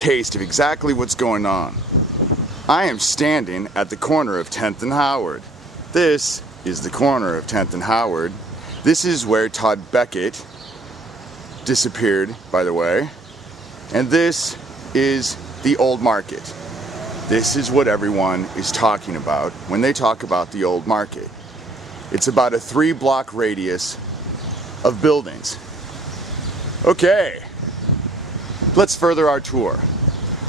Taste of exactly what's going on. I am standing at the corner of 10th and Howard. This is the corner of 10th and Howard. This is where Todd Beckett disappeared, by the way. And this is the old market. This is what everyone is talking about when they talk about the old market. It's about a 3-block radius of buildings. Okay, let's further our tour.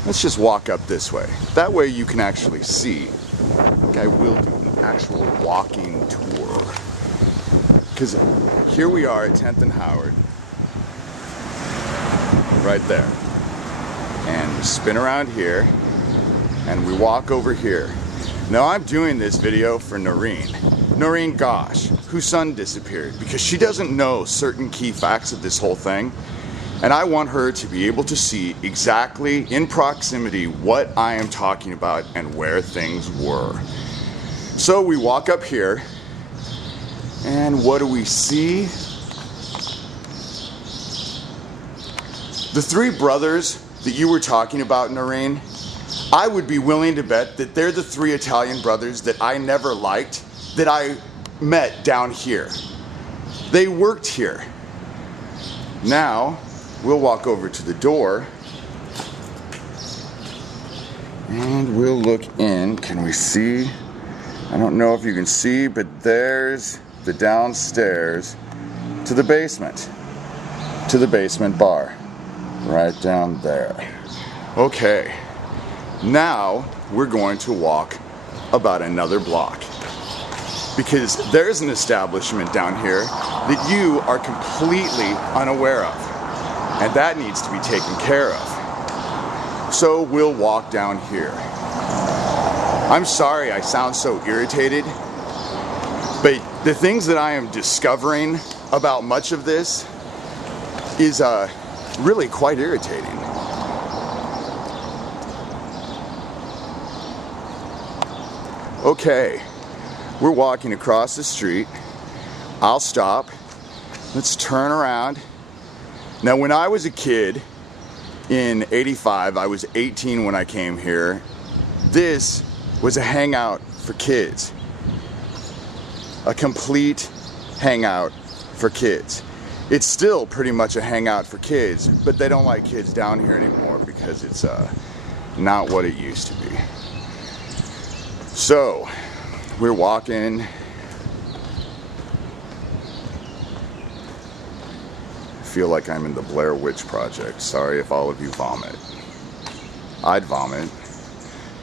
Let's just walk up this way. That way you can actually see. I think I will do an actual walking tour. Because here we are at 10th and Howard. Right there. And we spin around here. And we walk over here. Now I'm doing this video for Noreen Gosh, whose son disappeared. Because she doesn't know certain key facts of this whole thing. And I want her to be able to see exactly in proximity what I am talking about and where things were. So we walk up here, and what do we see? The 3 brothers that you were talking about, Noreen, I would be willing to bet that they're the 3 Italian brothers that I never liked, that I met down here. They worked here. Now, we'll walk over to the door and we'll look in. Can we see? I don't know if you can see, but there's the downstairs to the basement bar, right down there. Okay, now we're going to walk about another block because there's an establishment down here that you are completely unaware of. And that needs to be taken care of. So we'll walk down here. I'm sorry I sound so irritated, but the things that I am discovering about much of this is really quite irritating. Okay, we're walking across the street. I'll stop. Let's turn around. Now, when I was a kid in '85, I was 18 when I came here, this was a hangout for kids. A complete hangout for kids. It's still pretty much a hangout for kids, but they don't like kids down here anymore because it's not what it used to be. So, we're walking. Feel like I'm in the Blair Witch Project. Sorry if all of you vomit. I'd vomit.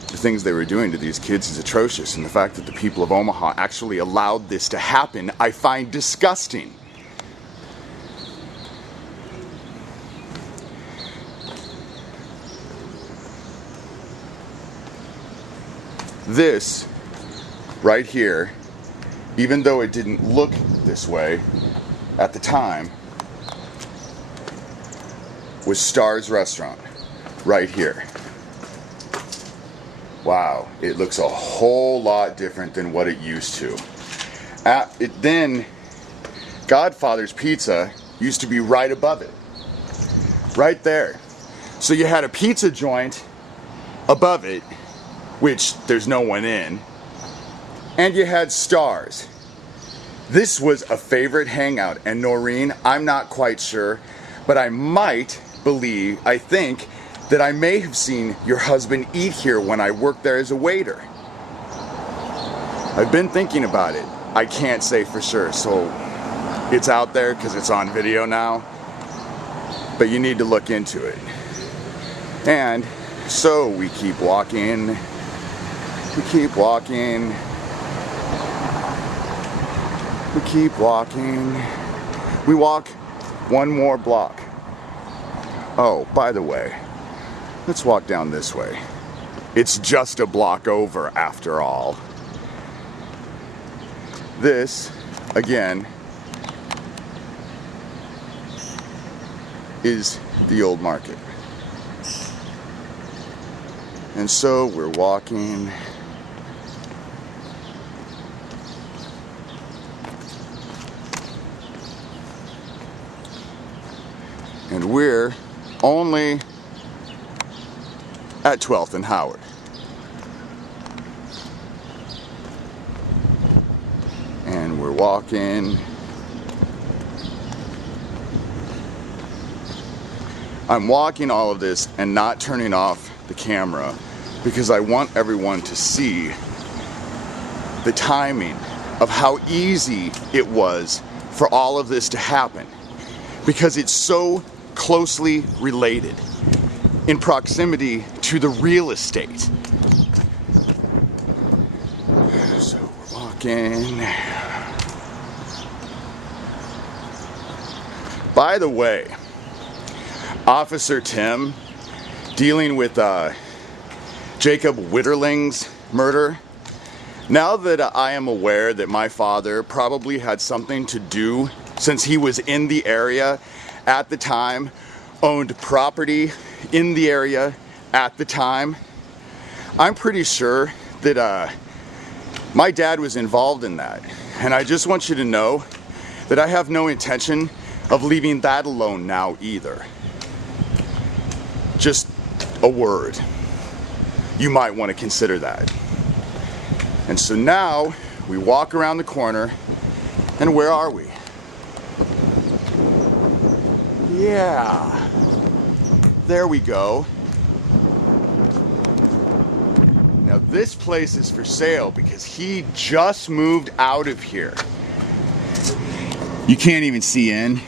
The things they were doing to these kids is atrocious, and the fact that the people of Omaha actually allowed this to happen, I find disgusting. This, right here, even though it didn't look this way at the time, was Star's Restaurant, right here. Wow, it looks a whole lot different than what it used to. Then, Godfather's Pizza used to be right above it. Right there. So you had a pizza joint above it, which there's no one in, and you had Star's. This was a favorite hangout, and Noreen, I'm not quite sure, but I think that I may have seen your husband eat here when I worked there as a waiter. I've been thinking about it. I can't say for sure, so it's out there because it's on video now, but you need to look into it. And so we keep walking, we keep walking, we keep walking. We walk one more block. Oh, by the way, let's walk down this way. It's just a block over after all. This, again, is the old market. And so we're walking. And we're only at 12th and Howard. And we're walking. I'm walking all of this and not turning off the camera because I want everyone to see the timing of how easy it was for all of this to happen, because it's so closely related in proximity to the real estate. So we're walking. By the way, Officer Tim, dealing with Jacob Witterling's murder, now that I am aware that my father probably had something to do, since he was in the area at the time, owned property in the area at the time, I'm pretty sure that my dad was involved in that. And I just want you to know that I have no intention of leaving that alone now either. Just a word. You might want to consider that. And so now we walk around the corner, and where are we? Yeah, there we go. Now this place is for sale because he just moved out of here. You can't even see in,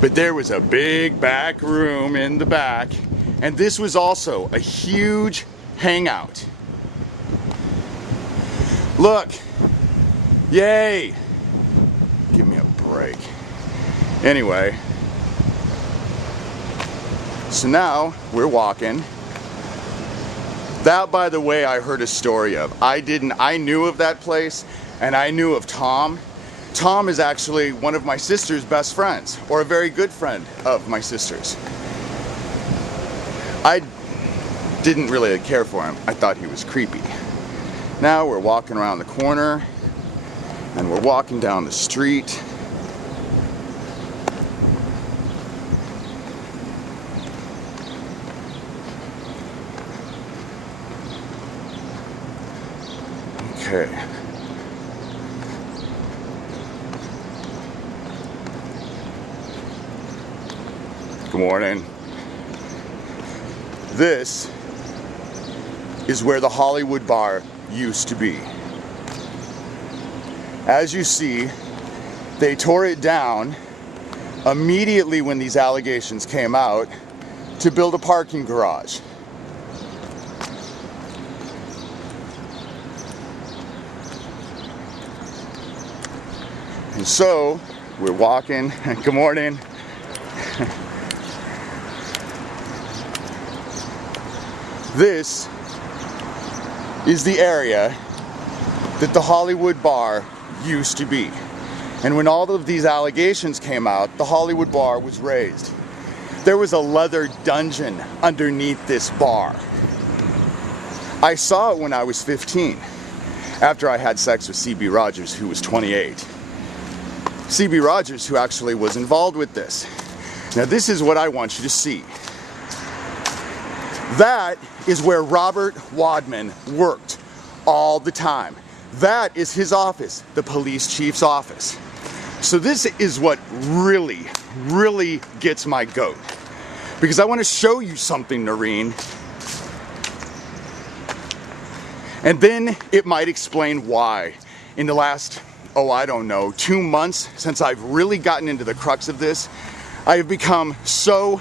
but there was a big back room in the back, and this was also a huge hangout. Look, yay, give me a break. Anyway, so now we're walking. That, by the way, I heard a story of. I knew of that place, and I knew of Tom. Tom is actually one of my sister's best friends, or a very good friend of my sister's. I didn't really care for him. I thought he was creepy. Now we're walking around the corner, and we're walking down the street. Okay. Good morning. This is where the Hollywood Bar used to be. As you see, they tore it down immediately when these allegations came out to build a parking garage. And so we're walking. Good morning. This is the area that the Hollywood Bar used to be. And when all of these allegations came out, the Hollywood Bar was raised. There was a leather dungeon underneath this bar. I saw it when I was 15, after I had sex with C.B. Rogers, who was 28. C.B. Rogers, who actually was involved with this. Now this is what I want you to see. That is where Robert Wadman worked all the time. That is his office, the police chief's office. So this is what really, really gets my goat. Because I want to show you something, Noreen. And then it might explain why in the last, I don't know, 2 months since I've really gotten into the crux of this, I have become so